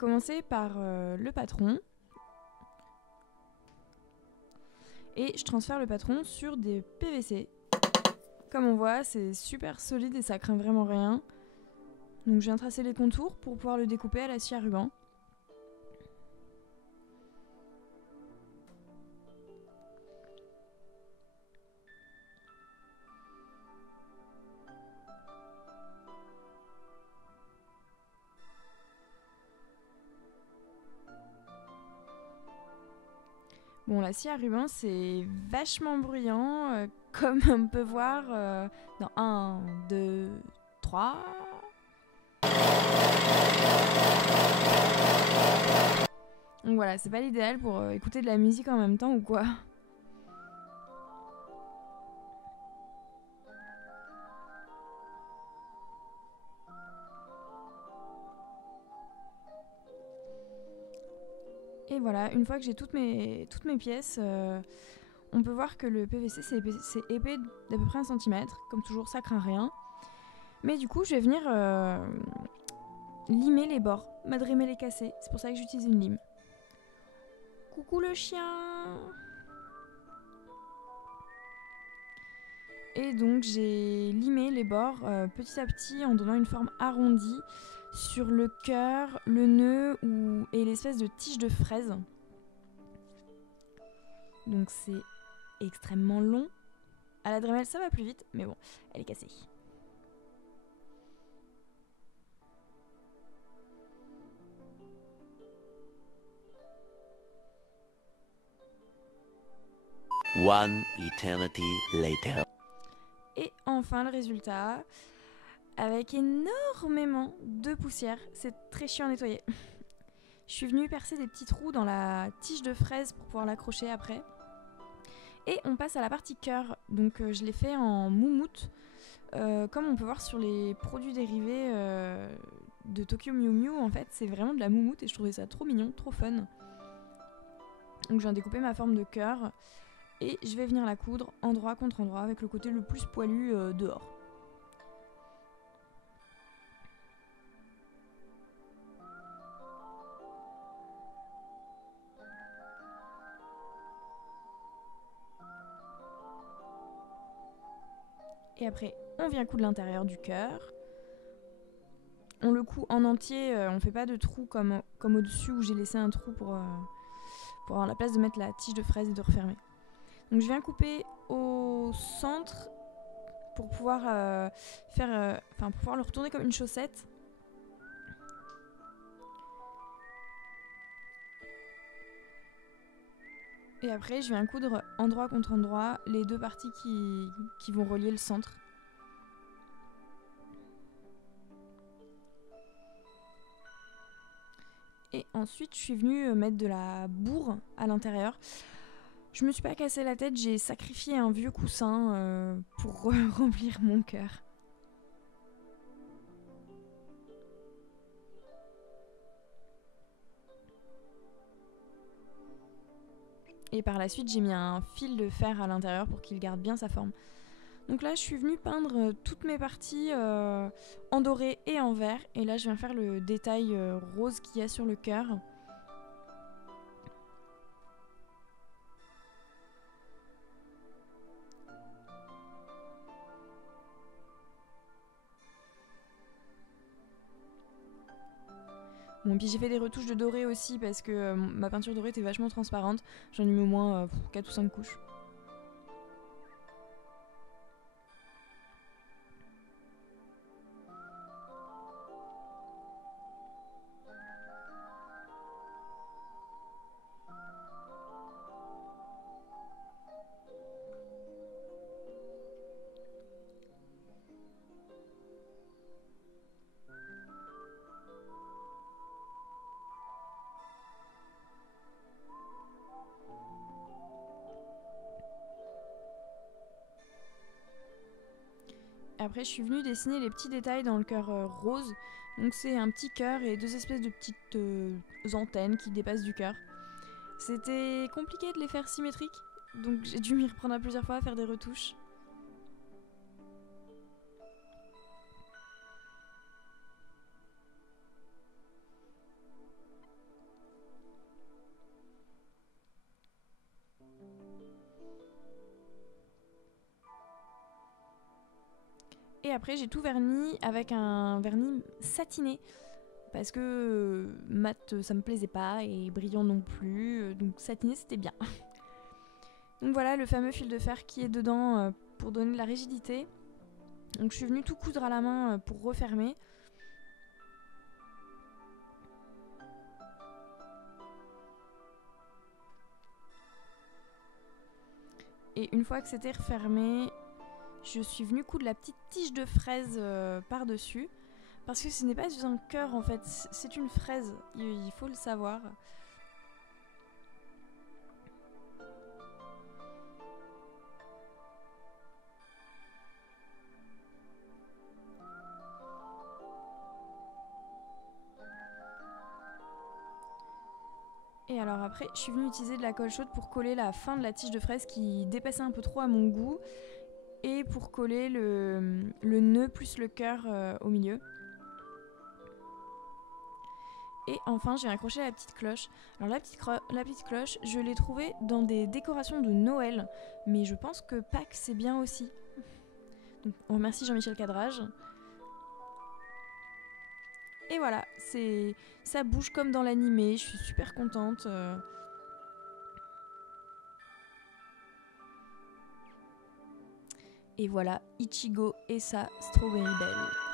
commencer par le patron. Et je transfère le patron sur des PVC. Comme on voit, c'est super solide et ça craint vraiment rien. Donc je viens tracer les contours pour pouvoir le découper à la scie à ruban. Bon, la scie à ruban, c'est vachement bruyant, comme on peut voir dans 1, 2, 3. Donc voilà, c'est pas l'idéal pour écouter de la musique en même temps ou quoi. Et voilà, une fois que j'ai toutes mes pièces, on peut voir que le PVC c'est épais d'à peu près 1 cm. Comme toujours, ça craint rien. Mais du coup, je vais venir limer les bords, madrimer les casser. C'est pour ça que j'utilise une lime. Coucou le chien! Et donc j'ai limé les bords petit à petit en donnant une forme arrondie sur le cœur, le nœud et l'espèce de tige de fraise. Donc c'est extrêmement long. À la Dremel ça va plus vite, mais bon, elle est cassée. One eternity later. Et enfin le résultat, avec énormément de poussière, c'est très chiant à nettoyer. Je suis venue percer des petits trous dans la tige de fraise pour pouvoir l'accrocher après. Et on passe à la partie cœur, donc je l'ai fait en moumoute, comme on peut voir sur les produits dérivés de Tokyo Mew Mew. En fait c'est vraiment de la moumoute et je trouvais ça trop mignon, trop fun. Donc je viens découper ma forme de cœur et je vais venir la coudre endroit contre endroit avec le côté le plus poilu dehors. Et après, on vient coudre l'intérieur du cœur. On le coud en entier, on fait pas de trou comme au-dessus où j'ai laissé un trou pour avoir la place de mettre la tige de fraise et de refermer. Donc je viens couper au centre pour pouvoir pour pouvoir le retourner comme une chaussette. Et après, je viens coudre endroit contre endroit les deux parties qui vont relier le centre. Et ensuite, je suis venue mettre de la bourre à l'intérieur. Je me suis pas cassé la tête, j'ai sacrifié un vieux coussin pour remplir mon cœur. Et par la suite, j'ai mis un fil de fer à l'intérieur pour qu'il garde bien sa forme. Donc là, je suis venue peindre toutes mes parties en doré et en vert. Et là, je viens faire le détail rose qu'il y a sur le cœur. Bon, puis j'ai fait des retouches de doré aussi parce que ma peinture dorée était vachement transparente. J'en ai mis au moins 4 ou 5 couches. Après, je suis venue dessiner les petits détails dans le cœur rose. Donc c'est un petit cœur et deux espèces de petites antennes qui dépassent du cœur. C'était compliqué de les faire symétriques, donc j'ai dû m'y reprendre à plusieurs fois à faire des retouches. Et après j'ai tout verni avec un vernis satiné. Parce que mat ça me plaisait pas et brillant non plus. Donc satiné c'était bien. Donc voilà le fameux fil de fer qui est dedans pour donner de la rigidité. Donc je suis venue tout coudre à la main pour refermer. Et une fois que c'était refermé, je suis venue coudre la petite tige de fraise par-dessus. Parce que ce n'est pas un cœur en fait, c'est une fraise, il faut le savoir. Et alors après, je suis venue utiliser de la colle chaude pour coller la fin de la tige de fraise qui dépassait un peu trop à mon goût. Et pour coller le nœud plus le cœur au milieu. Et enfin, j'ai accroché la petite cloche. Alors la petite cloche, je l'ai trouvée dans des décorations de Noël. Mais je pense que Pâques, c'est bien aussi. Donc on remercie Jean-Michel Cadrage. Et voilà, ça bouge comme dans l'animé, je suis super contente. Et voilà, Ichigo et sa Strawberry Belle.